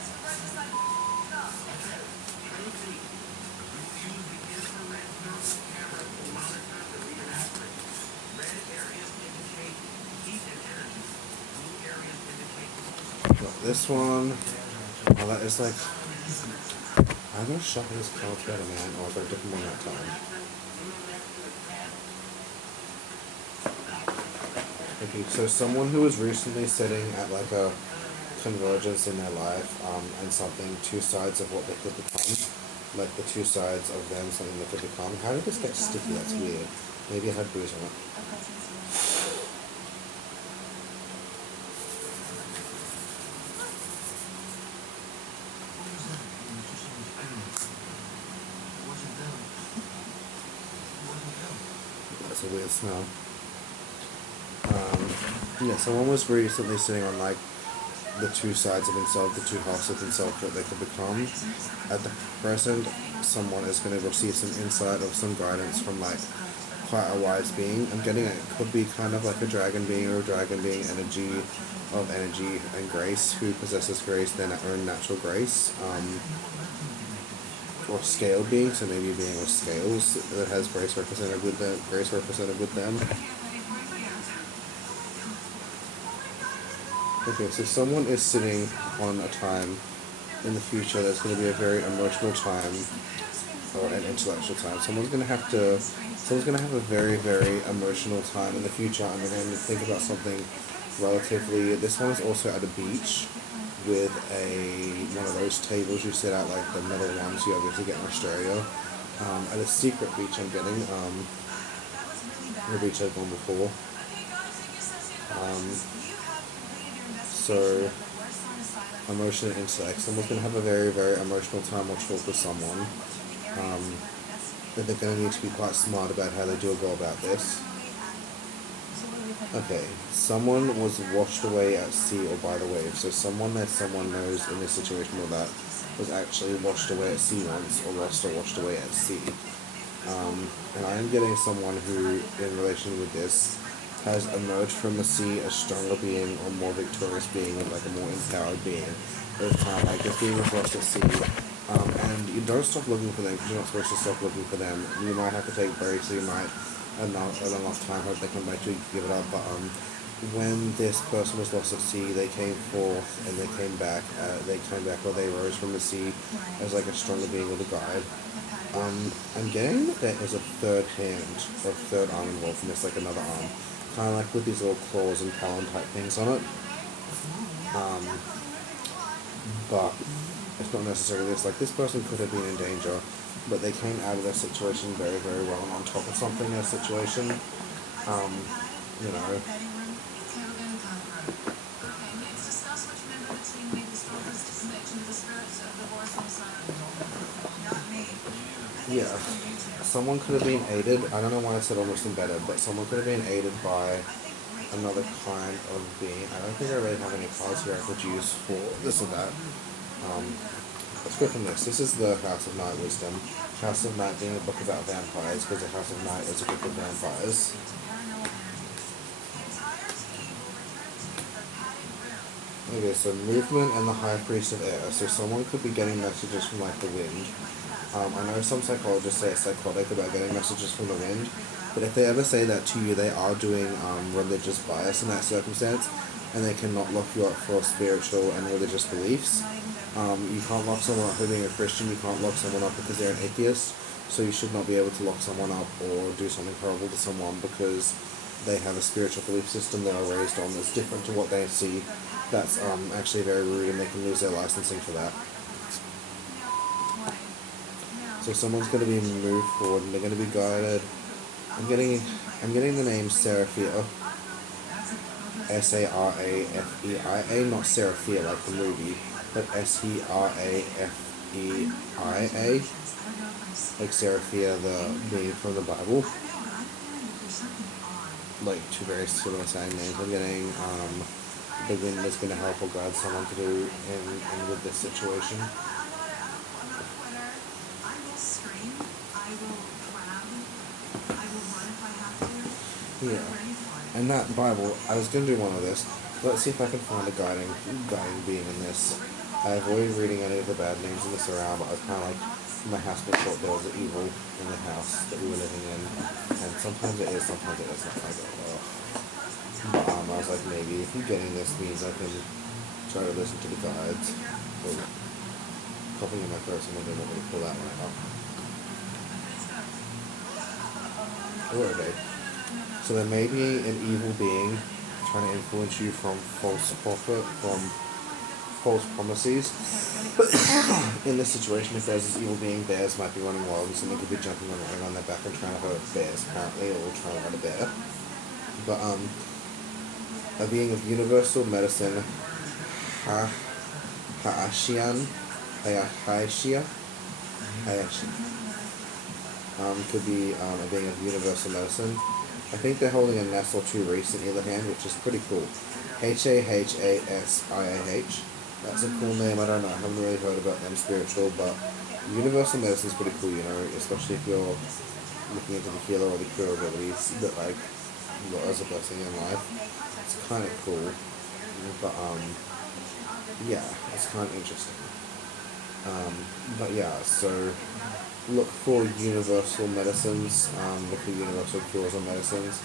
Got this one. Oh, that is like, I'm gonna shuffle this card better, man. Oh, I got a different one that time. Okay, so someone who was recently sitting at like a convergence in their life, and something, two sides of what they could become, like the two sides of them, something they could become. How did this get sticky? That's weird. Maybe I had booze on it. That's a weird smell. Yeah, someone was recently sitting on like the two sides of himself, the two halves of himself that they could become. At the present, someone is going to receive some insight or some guidance from like quite a wise being. I'm getting it could be kind of like a dragon being, or a dragon being energy and grace, who possesses grace, then their own natural grace. Or scale being, so maybe a being with scales that has grace represented with them. Okay, so someone is sitting on a time in the future that's going to be a very emotional time, or an intellectual time. Someone's going to have a very, very emotional time in the future, and they're going to think about something relatively. This one is also at a beach with one of those tables you sit at, like the metal ones you obviously get in Australia. At a secret beach, I'm getting the beach I've gone before. So, emotion and intellect. Someone's going to have a very, very emotional time or talk with someone. But they're going to need to be quite smart about how they do go about this. Okay, someone was washed away at sea or by the waves. So someone that someone knows in this situation or that was actually washed away at sea once, or lost or washed away at sea. And I am getting someone who, in relation with this, has emerged from the sea a stronger being or more victorious being, or like a more empowered being. It's kind of like this being was lost at sea. And you don't stop looking for them, because you're not supposed to stop looking for them. You might have to take breaks, so you might enough time hope they come back to you, give it up, but when this person was lost at sea, they came forth and they came back. Or they rose from the sea as like a stronger being with a guide. I'm getting that there is a third hand or a third arm involved in this, like another arm, kind of like with these little claws and talon type things on it. Um, but it's not necessarily this. Like this person could have been in danger, but they came out of their situation very, very well and on top of something in a situation. Um, you know, yeah. Someone could have been aided. I don't know why I said almost embedded, but someone could have been aided by another kind of being. I don't think I really have any cards here I could use for this or that. Um, let's go from this. This is the House of Night Wisdom. House of Night being a book about vampires, because the House of Night is a group of vampires. Okay, so movement and the High Priest of Air. So someone could be getting messages from like the wind. I know some psychologists say it's psychotic about getting messages from the wind, but if they ever say that to you, they are doing religious bias in that circumstance, and they cannot lock you up for spiritual and religious beliefs. You can't lock someone up for being a Christian, you can't lock someone up because they're an atheist, so you should not be able to lock someone up or do something horrible to someone because they have a spiritual belief system they are raised on that's different to what they see. That's actually very rude and they can lose their licensing for that. So someone's going to be moved forward and they're going to be guided. I'm getting the name Seraphia. Sarafeia, not Seraphia like the movie, but Serafeia, like Seraphia, the being from the Bible. Like two very sort of the same names. I'm getting the wind is going to help or guide someone to do in with this situation. Yeah. And that Bible, I was going to do one of this. Let's see if I can find a guiding being in this. I avoided reading any of the bad names in this around, but I was kind of like, my housemate thought there was an evil in the house that we were living in. And sometimes it is, sometimes it isn't. I go, oh. But I was like, maybe getting this means I can try to listen to the guides. Oh, coughing in my throat, someone didn't want me to pull that one out. Oh, okay. So there may be an evil being trying to influence you from false promises. In this situation, if there's this evil being, bears might be running wild and something could be jumping and running on their back and trying to hurt bears, apparently, or trying to hurt a bear. But a being of universal medicine, Hayashi, could be a being of universal medicine. I think they're holding a nest or two reefs in either hand, which is pretty cool. Hashasiah. That's a cool name. I don't know. I haven't really heard about them spiritual, but universal medicine is pretty cool, you know, especially if you're looking into the healer or the cure abilities that like as a blessing in life. It's kind of cool, but yeah, it's kind of interesting. But yeah, so look for universal medicines, look for universal cures or medicines.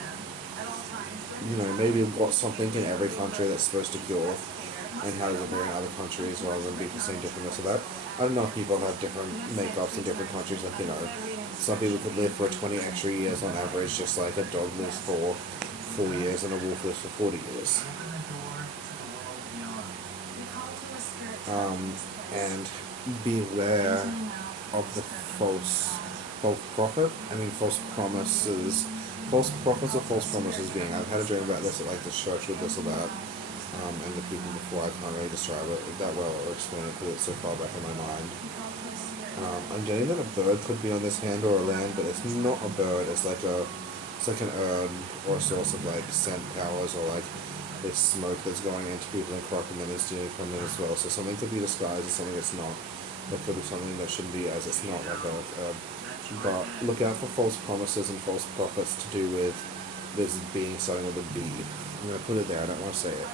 You know, maybe what's something in every country that's supposed to cure, and how does it vary in other countries rather than be the same different or that. I don't know if people have different makeups in different countries, like, you know, some people could live for 20 extra years on average, just like a dog lives for 4 years and a wolf lives for 40 years. And beware of the false prophet. I mean, false promises. False prophets or false promises being. I've had a dream about this at like the church with this or that, and the people before. I can't really describe it that well or explain it because it's so far back in my mind. I'm getting that a bird could be on this hand or a land, but it's not a bird. It's like an urn or a source of like scent powers or like this smoke that's going into people and corrupting them and stealing from them as well. So something could be disguised as something it's not. There could be something that shouldn't be as it's not, like a but look out for false promises and false prophets to do with this being starting with a B. I'm going to put it there, I don't want to say it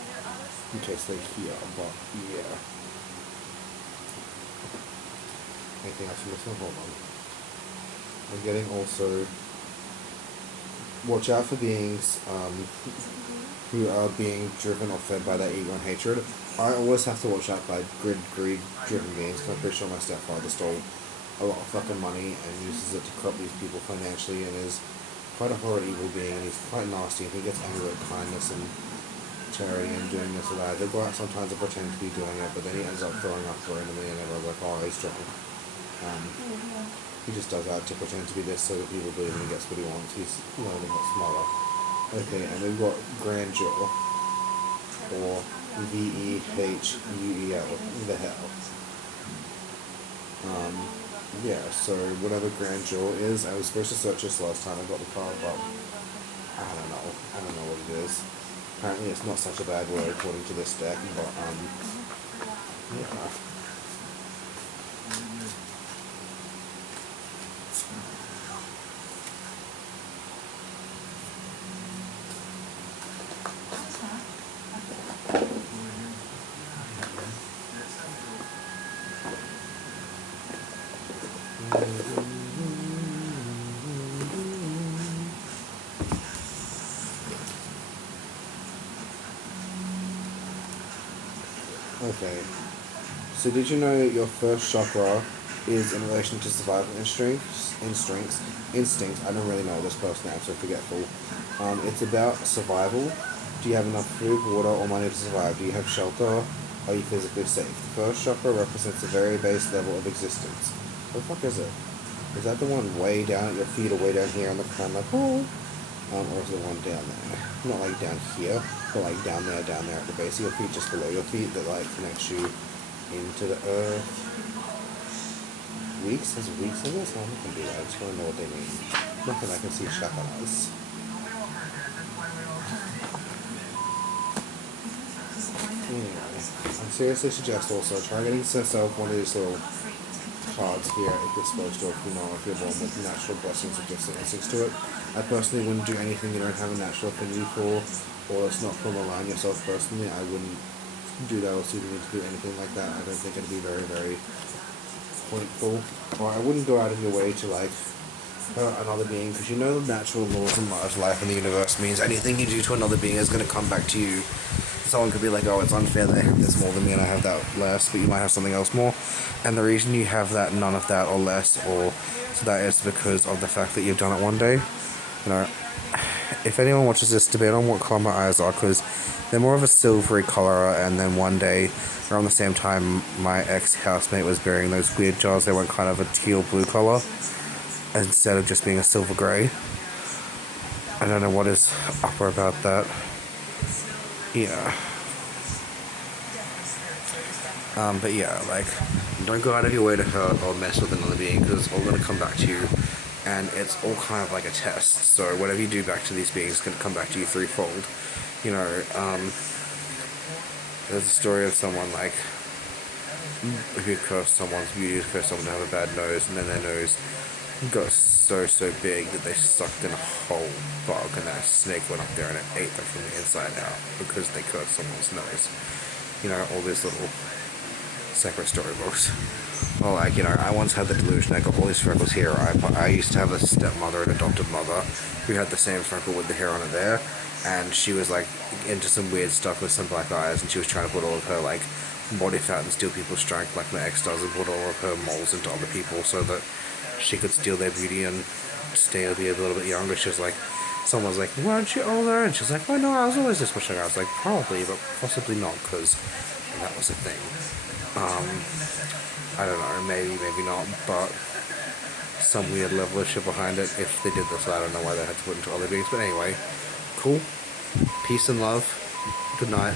in case they hear, but yeah. Anything else from this one? Hold on. I'm getting also watch out for beings who are being driven or fed by their ego and hatred. I always have to watch out by greed-driven beings, because I'm pretty sure my stepfather stole a lot of fucking money and uses it to corrupt these people financially, and is quite a horrid evil being, and he's quite nasty, and he gets angry at kindness and charity and doing this or that. They go out sometimes and pretend to be doing it, but then he ends up throwing up randomly, and everyone's like, oh, he's drunk. He just does that to pretend to be this so that people believe him and he gets what he wants. He's a little bit smaller. Okay, and we've got grandeur, or Vehuel, the hell. Yeah, so whatever grandeur is, I was supposed to search this last time I got the card, but I don't know what it is. Apparently it's not such a bad word according to this deck, but yeah. Okay. So did you know your first chakra is in relation to survival instincts? I don't really know this person, I'm so forgetful. It's about survival. Do you have enough food, water, or money to survive? Do you have shelter? Are you physically safe? The first chakra represents the very base level of existence. What the fuck is it? Is that the one way down at your feet or way down here on the ground, like, oh? Or is the one down there? Not like down here, but like down there at the base of your feet, just below your feet, that like connects you into the earth. Weeks? Has weeks in this? I'm not gonna do that. I just wanna know what they mean. Nothing I can see chakras. Anyway, I seriously suggest also try getting yourself one of these little cards here if you're supposed to, if you're born with natural blessings or gifts and instincts to it. I personally wouldn't do anything you don't have a natural affinity for, or it's not from align yourself personally. I wouldn't do that or see the need to do anything like that. I don't think it'd be very, very pointful. Or I wouldn't go out of your way to like hurt another being, because you know the natural laws of life in the universe means anything you do to another being is going to come back to you. Someone could be like, oh, it's unfair that they have this more than me and I have that less, but you might have something else more. And the reason you have that, none of that, or less, or so that is because of the fact that you've done it one day. If anyone watches this, debate on what color my eyes are, because they're more of a silvery color, and then one day, around the same time, my ex-housemate was wearing those weird jars, they went kind of a teal blue color, instead of just being a silver gray. I don't know what is upper about that. Yeah. But yeah, like, don't go out of your way to hurt or mess with another being, because it's all going to come back to you, and it's all kind of like a test. So whatever you do back to these beings is going to come back to you threefold. There's a story of someone like who cursed someone's beauty, cursed someone to have a bad nose, and then their nose got so big that they sucked in a whole bug, and then a snake went up there and it ate them from the inside out because they cursed someone's nose. All these little separate storybooks. Well, like, I once had the delusion I got all these freckles here. I used to have a stepmother, an adopted mother, who had the same freckle with the hair on it there, and she was like into some weird stuff with some black eyes, and she was trying to put all of her like body fat and steal people's strength like my ex does, and put all of her moles into other people so that she could steal their beauty and stay to be a little bit younger. She was like, someone was like, weren't you older? And she was like, oh no, I was always this much younger. I was like, probably, but possibly not, because that was a thing. I don't know, maybe not, but some weird level of shit behind it. If they did this, I don't know why they had to put into other beings, but anyway, cool. Peace and love. Good night.